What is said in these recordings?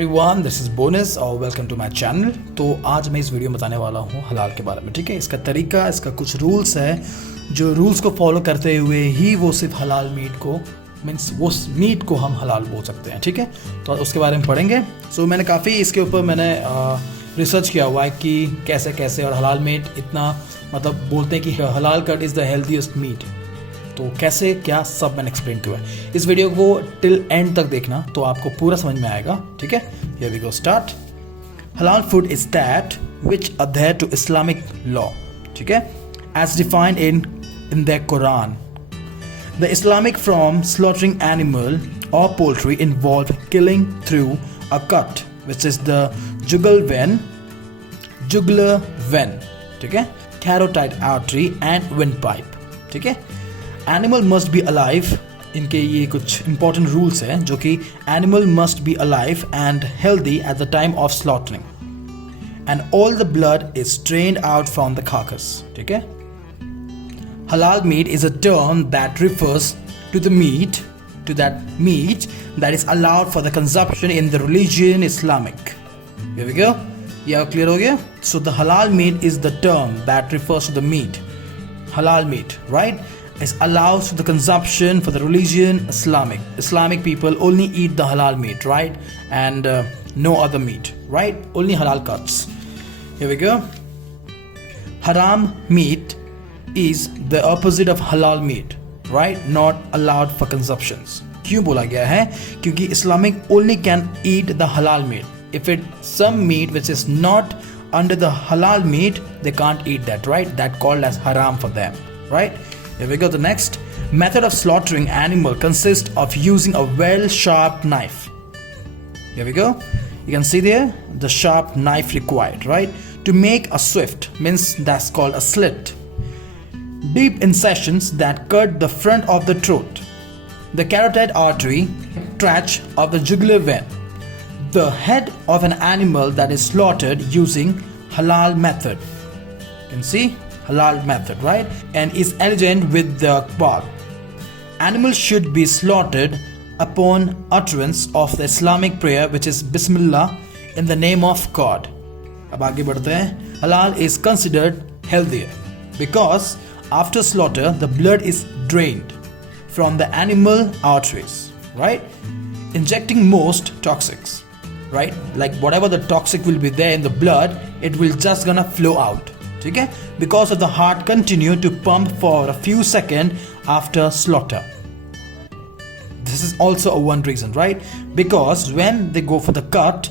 Everyone, this is bonus और welcome to my channel. तो आज मैं इस वीडियो में बताने वाला हूँ हलाल के बारे में। ठीक है, इसका तरीका, इसका कुछ रूल्स है, जो रूल्स को फॉलो करते हुए ही वो सिर्फ हलाल मीट को मीन्स वो मीट को हम हलाल बोल सकते हैं। ठीक है, तो उसके बारे में पढ़ेंगे। सो मैंने काफ़ी इसके ऊपर मैंने रिसर्च किया हुआ है कि कैसे कैसे और हलाल मीट इतना मतलब बोलते हैं कि हलाल cut is the healthiest meat. तो कैसे क्या सब मैंने एक्सप्लेन किया है। इस वीडियो को टिल एंड तक देखना तो आपको पूरा समझ में आएगा। ठीक है, here we go start. Halal food is that which adhere to Islamic law. ठीक है, as defined in the Quran. The Islamic from slaughtering animal और poultry involve killing through a cut which is the jugular vein. ठीक है, carotid artery and windpipe. ठीक है, animal must be alive. इनके ये कुछ इंपॉर्टेंट रूल्स हैं जो कि animal must be alive and healthy at the time of slaughtering and all the blood is drained out from the carcass. ठीक है, halal meat is a term that refers to that meat that is allowed for the consumption in the religion Islamic. Here we go. Yeah, clear हो गया? So the halal meat is the term that refers to the meat. Halal meat, right? Is allowed for the consumption for the religion Islamic. Islamic people only eat the halal meat, right? And no other meat, right? Only halal cuts. Here we go. Haram meat is the opposite of halal meat, right? Not allowed for consumptions. क्यों बोला गया है? क्योंकि Islamic only can eat the halal meat. If it's some meat which is not under the halal meat, they can't eat that, right? That called as haram for them, right? Here we go. The next method of slaughtering animal consists of using a well sharp knife. Here we go. You can see there the sharp knife required, right? To make a swift means that's called a slit. Deep incisions that cut the front of the throat, the carotid artery, trach of the jugular vein, the head of an animal that is slaughtered using halal method. You can see halal method, right? And is elegant with the Akbar. Animals should be slaughtered upon utterance of the Islamic prayer which is Bismillah in the name of God. अब आगे बढ़ते हैं। Halal is considered healthier because after slaughter the blood is drained from the animal arteries, right? Injecting most toxics, right? Like whatever the toxic will be there in the blood, it will just gonna flow out. ठीक है, because of the heart continue to pump for a few seconds after slaughter. This is also a one reason, right? Because when they go for the cut,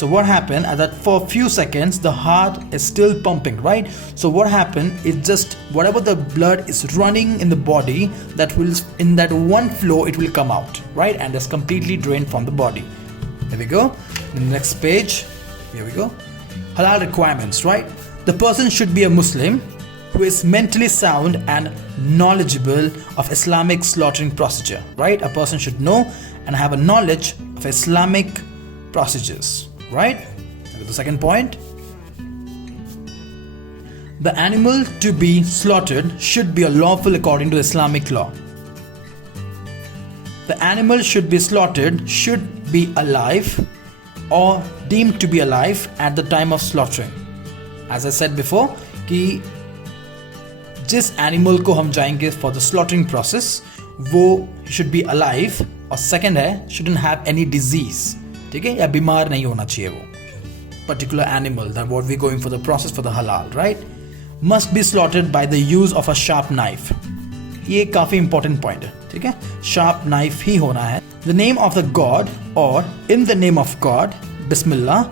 so what happened is that for a few seconds the heart is still pumping, right? So what happened is just whatever the blood is running in the body, that will in that one flow it will come out, right? And it's completely drained from the body. There we go. The next page. Here we go. Halal requirements, right? The person should be a Muslim who is mentally sound and knowledgeable of Islamic slaughtering procedure, right? A person should know and have a knowledge of Islamic procedures, right? The second point. The animal to be slaughtered should be lawful according to Islamic law. The animal should be slaughtered should be alive or deemed to be alive at the time of slaughtering. As I said before कि जिस animal को हम जाएंगे for the slaughtering process वो should be alive, और second है shouldn't have any disease. ठीक है, या बीमार नहीं होना चाहिए वो particular animal that what we going for the process for the halal, right? Must be slaughtered by the use of a sharp knife. ये काफ़ी इंपॉर्टेंट पॉइंट है। ठीक है, शार्प नाइफ ही होना है। The name of the god और in the name of god, बिस्मिल्लाह,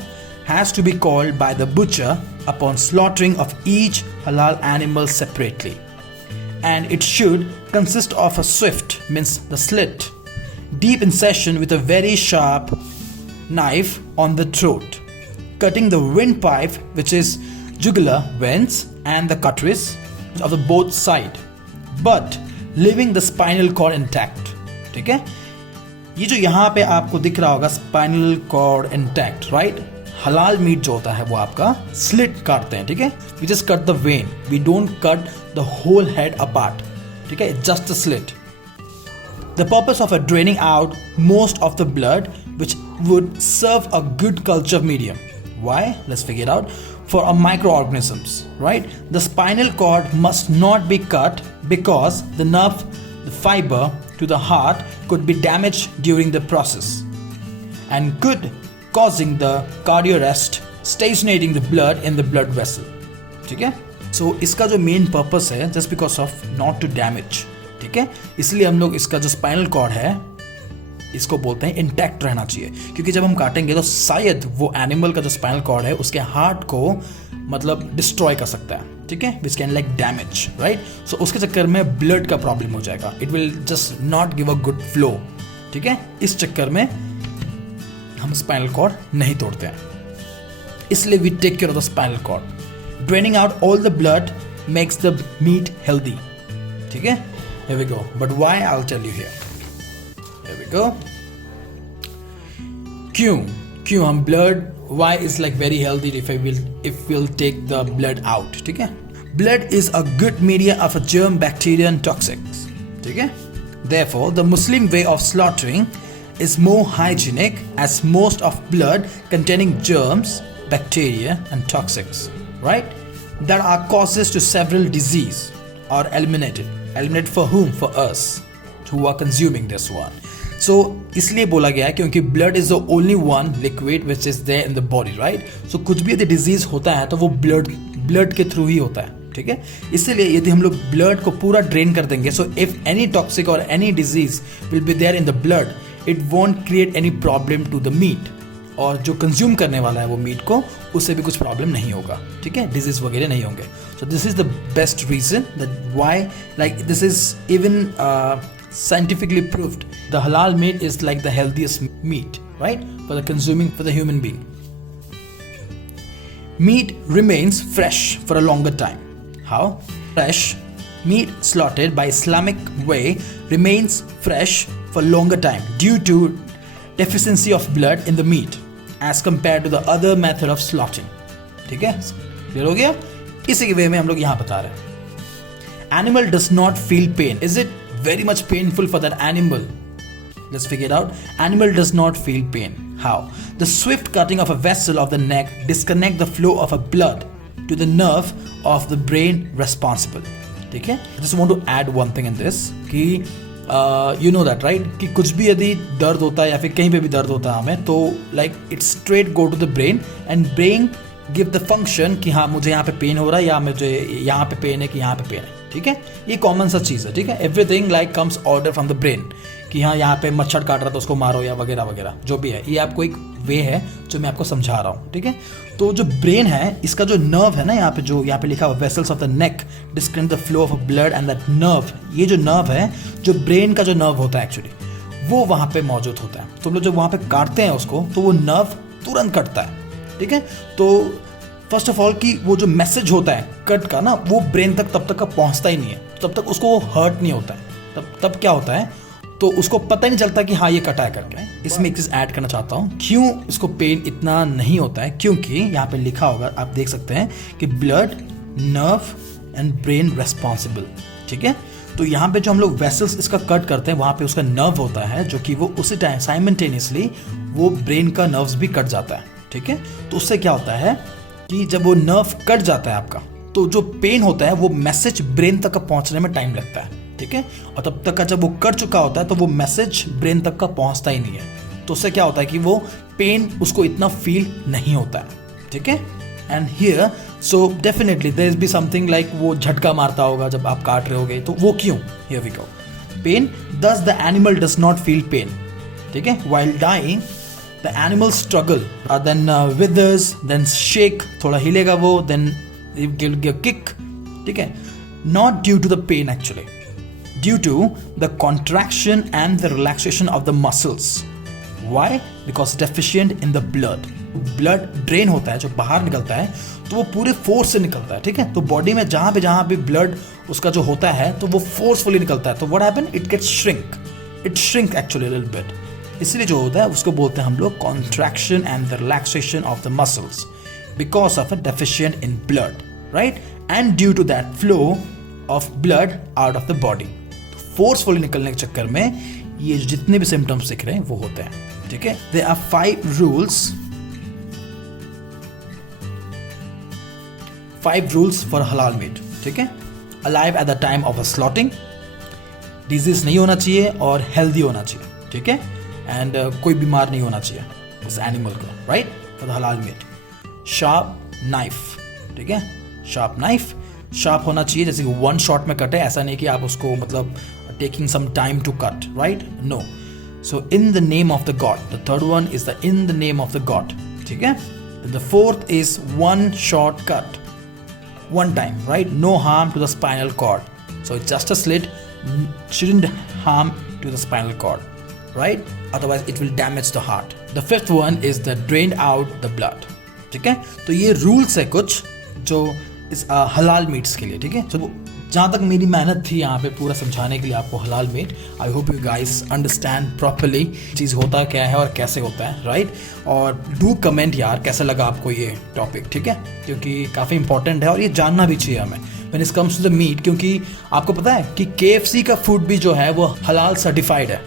has to be called by the butcher upon slaughtering of each halal animal separately, and it should consist of a swift means the slit, deep incision with a very sharp knife on the throat, cutting the windpipe which is jugular veins and the carotid of the both side, but leaving the spinal cord intact. ठीक है, ये जो यहाँ पे आपको दिख रहा होगा spinal cord intact, right? हलाल मीट जो होता है वो आपका स्लिट काटते हैं। ठीक है, we just cut the vein, we don't cut the whole head apart. ठीक है, just the slit. The purpose of draining out most of the blood which would serve a good culture medium. Why? Let's figure it out. For a microorganisms, right? The spinal cord must not be cut because the nerve, the fiber to the heart could be damaged during the process and could causing the cardio arrest, stationating the blood in the blood vessel. ठीक है? So इसका जो main purpose है just because of not to damage, ठीक है? इसलिए हम लोग इसका जो स्पाइनल कॉर्ड है इसको बोलते हैं इंटैक्ट रहना चाहिए, क्योंकि जब हम काटेंगे तो शायद वो एनिमल का जो स्पाइनल कॉर्ड है उसके हार्ट को मतलब डिस्ट्रॉय कर सकता है, ठीक है, which can like damage, right. So उसके चक्कर में ब्लड का प्रॉब्लम हो जाएगा, it will just not give a good flow, ठीक है. इस चक्कर में हम स्पाइनल कॉर्ड नहीं तोड़ते हैं, इसलिए we take care of the spinal cord. Draining out all the blood makes the meat healthy, ठीक है. Here we go, but why I will tell you here. Here we go. क्यों हम blood, why is like very healthy if we'll take the blood out, ठीक है. Blood is a good media of a germ, bacteria and toxics, ठीक है. Therefore, the Muslim way of slaughtering is more hygienic as most of blood containing germs, bacteria and toxics, right, that are causes to several disease are eliminated. Eliminated for whom? For us who are consuming this one. So इसलिए बोला गया है क्योंकि blood is the only one liquid which is there in the body, right. So कुछ भी यदि disease होता है तो वो ब्लड के थ्रू ही होता है, ठीक है. इसीलिए यदि हम लोग ब्लड को पूरा ड्रेन कर देंगे, so if any toxic or any disease will be there in the blood, it won't create any problem to the meat, और जो कंज्यूम करने वाला है वो मीट को, उससे भी कुछ प्रॉब्लम नहीं होगा, ठीक है, डिजीज वगैरह नहीं होंगे. So this is the best reason that why like this is even scientifically proved the halal meat is like the healthiest meat, right, for the human being. Meat remains fresh for a longer time. How? Fresh meat slaughtered by Islamic way remains fresh for longer time due to deficiency of blood in the meat as compared to the other method of slaughtering. ठीक है, clear हो गया. इसी के वे में हम लोग यहाँ बता रहे हैं. Animal does not feel pain. Is it very much painful for that animal? Let's figure it out. Animal does not feel pain. How? The swift cutting of a vessel of the neck disconnect the flow of a blood to the nerve of the brain responsible. ठीक है. I just want to add one thing in this कि you know that, right, कि कुछ भी यदि दर्द होता है या फिर कहीं पे भी दर्द होता है हमें, तो like it straight go to the brain and brain give the function कि हाँ मुझे यहाँ पे पेन हो रहा है या मुझे यहाँ पे पेन है कि यहाँ पे पेन है, ठीक है. ये कॉमन सा चीज़ है, ठीक है. Everything like comes order from the brain कि हाँ यहाँ पे मच्छर काट रहा था उसको मारो या वगैरह वगैरह जो भी है. ये आपको एक वे है जो मैं आपको समझा रहा हूँ, ठीक है. तो जो ब्रेन है, इसका जो नर्व है ना, यहाँ पे जो यहाँ पे लिखा हुआ vessels of the neck describe the flow of blood and that nerve, ये जो नर्व है, जो ब्रेन का जो नर्व होता है एक्चुअली, वो वहाँ पे मौजूद होता है. तो हम लोग जब वहाँ पे काटते हैं उसको तो वो नर्व तुरंत कटता है, ठीक है. तो फर्स्ट ऑफ ऑल कि वो जो मैसेज होता है कट का ना, वो ब्रेन तक तब तक का पहुंचता ही नहीं है, तब तक उसको वो हर्ट नहीं होता है. तब क्या होता है, तो उसको पता ही नहीं चलता कि हाँ ये कटा है करके. इसमें एक चीज़ ऐड करना चाहता हूँ, क्यों इसको पेन इतना नहीं होता है, क्योंकि यहाँ पे लिखा होगा, आप देख सकते हैं कि blood, nerve and brain responsible, ठीक है. तो यहाँ पे जो हम लोग वेसल्स इसका कट करते हैं, वहाँ पे उसका नर्व होता है जो कि वो उसी टाइम साइमल्टेनियसली वो ब्रेन का नर्व्स भी कट जाता है, ठीक है. तो उससे क्या होता है कि जब वो नर्व कट जाता है आपका, तो जो पेन होता है वो मैसेज ब्रेन तक का पहुंचने में टाइम लगता है, ठीक है. और तब तक का जब वो कट चुका होता है तो वो मैसेज ब्रेन तक का पहुंचता ही नहीं है. तो उससे क्या होता है कि वो पेन उसको इतना फील नहीं होता है, ठीक है. And here so definitely there is be something like वो झटका मारता होगा जब आप काट रहे होगे, तो वो क्यों. Here we go. Pain, thus the animal does not feel pain, ठीक है. While dying the animal struggle, then withers, then shake, थोड़ा हिलेगा वो, then it will give a kick, ठीक है. Not due to the pain actually, due to the contraction and the relaxation of the muscles. Why? Because deficient in the blood. Blood drain होता है, जो बाहर निकलता है तो वो पूरे फोर्स से निकलता है, ठीक है. तो बॉडी में जहाँ पे ब्लड उसका जो होता है तो वो फोर्सफुली निकलता है. तो what happen? It gets shrink actually a little bit. इसलिए जो होता है उसको बोलते हैं हम लोग contraction and the relaxation of the muscles because of a deficient in blood, right, and due to that flow of blood out of the body. Forcefully निकलने के चक्कर में ये जितने भी सिम्टम्स दिख रहे हैं वो होते हैं. ठीक है. There are 5 rules. 5 rules for halal meat. ठीक है. Alive at the time of a slaughtering. Disease नहीं होना चाहिए और हेल्दी होना चाहिए. ठीक है. एंड कोई बीमार नहीं होना चाहिए उस एनिमल को, राइट, फॉर द हलाल मीट. Sharp knife. ठीक है. Sharp knife. शार्प होना चाहिए, जैसे कि 1 शॉट में कटे, ऐसा नहीं कि आप उसको मतलब taking some time to cut, right, no. So in the name of the God. The third one is the in the name of the God. ठीक है. The fourth is 1 shot cut, 1 time, right, no harm to the spinal cord. So it's just a slit, shouldn't harm to the spinal cord, right, otherwise it will damage the heart. The fifth one is the drained out the blood. ठीक है. तो ये rules है कुछ जो इस हलाल meets के लिए. ठीक है. तो जहाँ तक मेरी मेहनत थी यहाँ पे पूरा समझाने के लिए आपको halal meat, I hope you guys understand properly चीज़ होता क्या है और कैसे होता है, राइट. और डू कमेंट यार कैसा लगा आपको ये टॉपिक. ठीक है. क्योंकि काफ़ी इंपॉर्टेंट है और ये जानना भी चाहिए हमें when it comes to the meat, क्योंकि आपको पता है कि KFC का फूड भी जो है वो हलाल सर्टिफाइड है.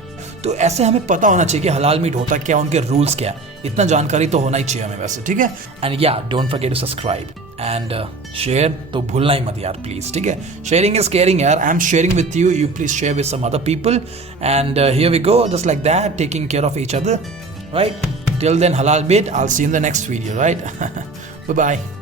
तो ऐसे हमें पता होना चाहिए कि हलाल मीट होता क्या, उनके रूल्स क्या, इतना जानकारी तो होना ही चाहिए हमें वैसे. ठीक है. And yeah don't forget to subscribe and share तो भूलना ही मत यार प्लीज. ठीक है. शेयरिंग इज केयरिंग यार. I am sharing with you, you please share with some other people and here we go just like that, taking care of each other, right. Till then halal meat, I will see in the next video, right. Bye bye.